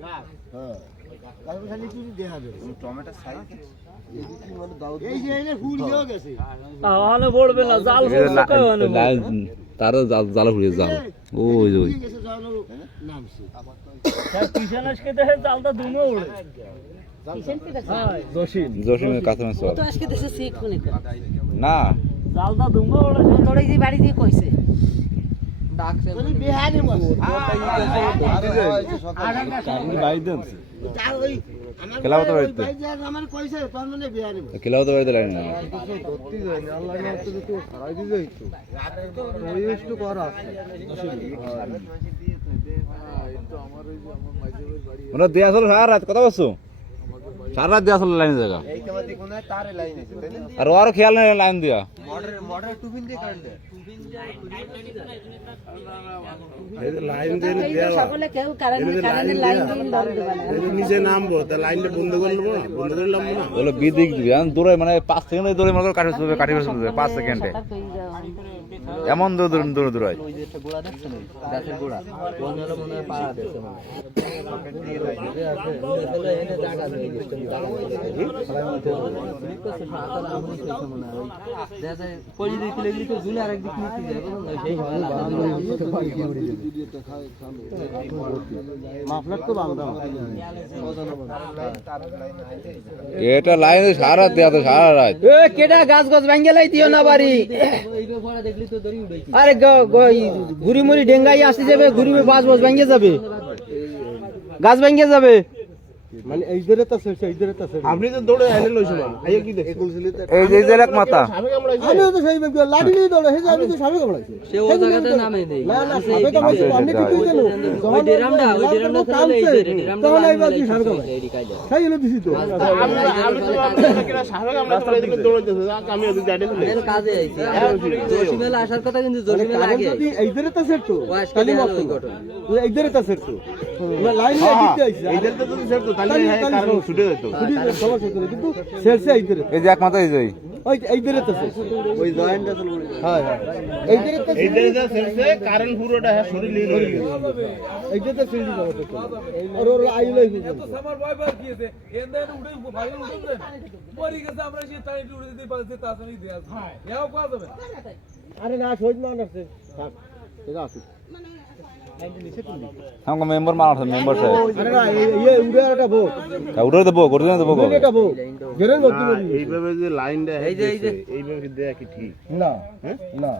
হ্যাঁ। না জাল জাল ওই ওই। জালটা জসিমের কাছে না। দুনো উড়ে। তোর যে বাড়ি দিয়ে কইছে মানে বিহারি মাছ তার ওই আমার খেলাও তো বাড়িতে। মানে না দেয়া আসলে সারা রাত কথা বলছো সারা রাত দেয়া আসলে লাইন জায়গা। আর ওরও খেয়াল নেই লাইন দিয়া। দূরে মানে পাঁচ সেকেন্ডে দূরে মনে করো কাঠি ফেলবে পাঁচ সেকেন্ডে এমন দূরে দূরে দূরে দূরে হয়। তো এটা লাইন সারা দেয়া তো সারা রাত। এ কেডা গাছ গাছ ভাঙ্গে লাই দিও না বাড়ি। আরে গ- ই ঘুরি মুড়ি ডেঙ্গাই আসতে যাবে ঘুরি বাস বাস ভেঙে যাবে। গাছ ভেঙে যাবে। মানে এই ধরে তো শেষ এই ধরে তো শেষ আপনি তো দৌড়ে আইলে লইছো না আইয়া কি দেখছ এই যে যে এক মাথা আমি তো সেই ব্যক্তি লাঠি নিয়ে দৌড়ে সেই আমি তো সামনে কামড়াইছি। সে ও জায়গাতে নামে নেই। না না সামনে কামড়াইছি আমি কি কই জানো ওই ডেরামটা ওই ডেরামটা তাহলে এই তাহলে এই বাকি সামনে কামড়াই সেই হলো দিছি তো আমি আমি তো আপনাকে কিনা সামনে কামড়াইছে দৌড়াইতেছে যা আমি ওদিকে যাইতে কারেন্ট যদি এই ধরে তো সেট তো খালি মত এই ধরে তো সেট তো লাইন নিয়ে দিতে আইছে এইদের তো সেট তো। তাহলে হ্যাঁ কারেন্ট ছুটে যেত সমস্যা তো কিন্তু শেষ এই ধরে এই যে এক মাথা এই যে। ওই। ওই এই ধরে তো ওই জয়েন্টটা তো হ্যাঁ হ্যাঁ। এই তো এইদের যা কারেন্ট পুরোটা হ্যাঁ শরীর গেছে। আর ওর আইলো ভাই গেছে আমরা তাই দিতে পারছি তা দিয়ে এও না সহজ মান আছে থাক এটা আমাকে মেম্বার মারা মেম্বার সাহেব আরে না এই এই উড়ে একটা বউ উঠে দেবো করে দেবো উড়ে একটা বউ এইভাবে যে লাইনটা এইভাবে দেয়া কি ঠিক না না